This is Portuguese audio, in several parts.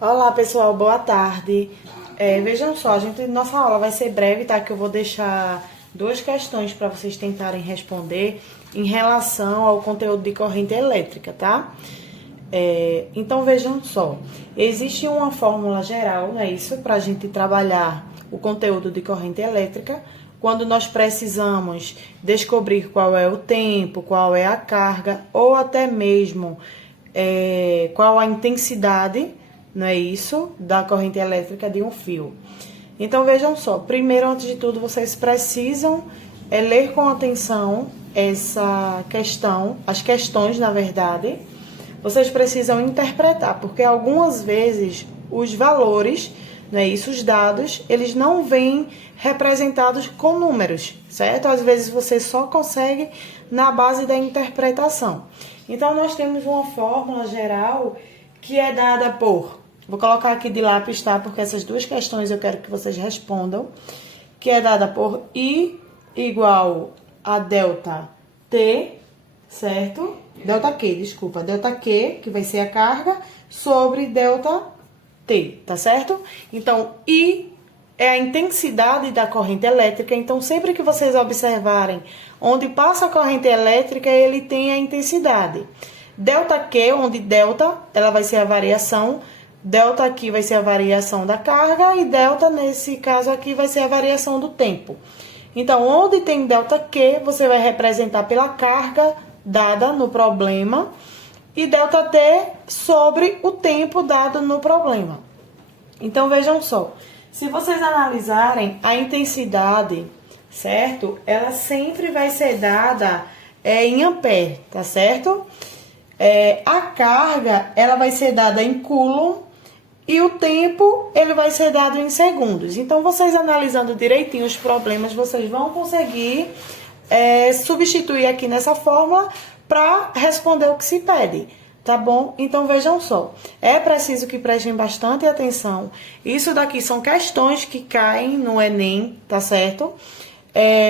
Olá pessoal, boa tarde. Vejam só, nossa aula vai ser breve, tá? Que eu vou deixar duas questões para vocês tentarem responder em relação ao conteúdo de corrente elétrica, tá? Então vejam só, existe uma fórmula geral, não é isso? Para a gente trabalhar o conteúdo de corrente elétrica, quando nós precisamos descobrir qual é o tempo, qual é a carga, ou até mesmo qual a intensidade, não é isso, da corrente elétrica de um fio. Então vejam só, primeiro, antes de tudo, vocês precisam ler com atenção essa questão, as questões, na verdade. Vocês precisam interpretar, porque algumas vezes os valores, não é isso, os dados, eles não vêm representados com números, certo? Às vezes você só consegue na base da interpretação. Então nós temos uma fórmula geral que é dada por, vou colocar aqui de lápis, tá? Porque essas duas questões eu quero que vocês respondam, que é dada por I igual a delta T, certo? Delta Q, desculpa, delta Q, que vai ser a carga, sobre delta T, tá certo? Então, I é a intensidade da corrente elétrica, então sempre que vocês observarem onde passa a corrente elétrica, ele tem a intensidade. Delta Q, onde delta, ela vai ser a variação, delta aqui vai ser a variação da carga e delta, nesse caso aqui, vai ser a variação do tempo. Então, onde tem delta Q, você vai representar pela carga dada no problema e delta T sobre o tempo dado no problema. Então, vejam só, se vocês analisarem a intensidade, certo? Ela sempre vai ser dada em ampere, tá certo? A carga, ela vai ser dada em coulomb e o tempo, ele vai ser dado em segundos. Então, vocês analisando direitinho os problemas, vocês vão conseguir substituir aqui nessa fórmula para responder o que se pede, tá bom? Então, vejam só, é preciso que prestem bastante atenção. Isso daqui são questões que caem no Enem, tá certo?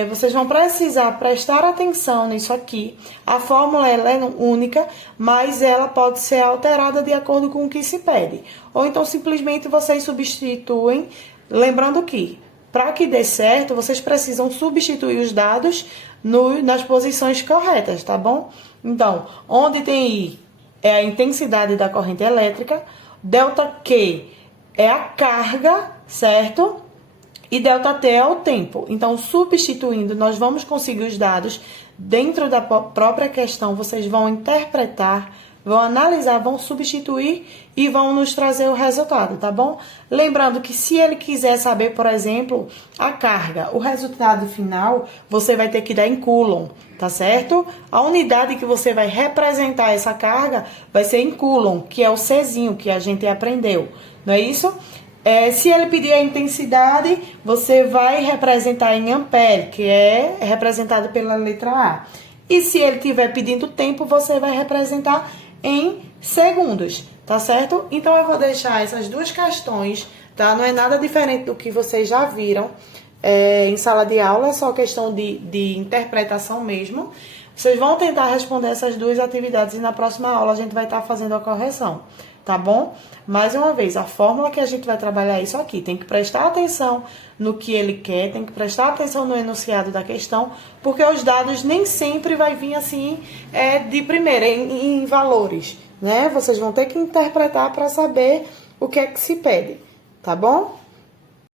Vocês vão precisar prestar atenção nisso aqui. A fórmula ela é única, mas ela pode ser alterada de acordo com o que se pede. Ou então, simplesmente, vocês substituem, lembrando que, para que dê certo, vocês precisam substituir os dados nas posições corretas, tá bom? Então, onde tem I é a intensidade da corrente elétrica, delta Q é a carga, certo? E delta T é o tempo. Então, substituindo, nós vamos conseguir os dados dentro da própria questão. Vocês vão interpretar, vão analisar, vão substituir e vão nos trazer o resultado, tá bom? Lembrando que se ele quiser saber, por exemplo, a carga, o resultado final, você vai ter que dar em coulomb, tá certo? A unidade que você vai representar essa carga vai ser em coulomb, que é o Czinho que a gente aprendeu, não é isso? Se ele pedir a intensidade, você vai representar em ampere, que é representado pela letra A. E se ele estiver pedindo tempo, você vai representar em segundos, tá certo? Então, eu vou deixar essas duas questões, tá? Não é nada diferente do que vocês já viram em sala de aula, é só questão de interpretação mesmo. Vocês vão tentar responder essas duas atividades e na próxima aula a gente vai estar fazendo a correção, tá bom? Mais uma vez, a fórmula que a gente vai trabalhar é isso aqui. Tem que prestar atenção no que ele quer, tem que prestar atenção no enunciado da questão, porque os dados nem sempre vai vir assim de primeira, em valores, né? Vocês vão ter que interpretar para saber o que é que se pede, tá bom?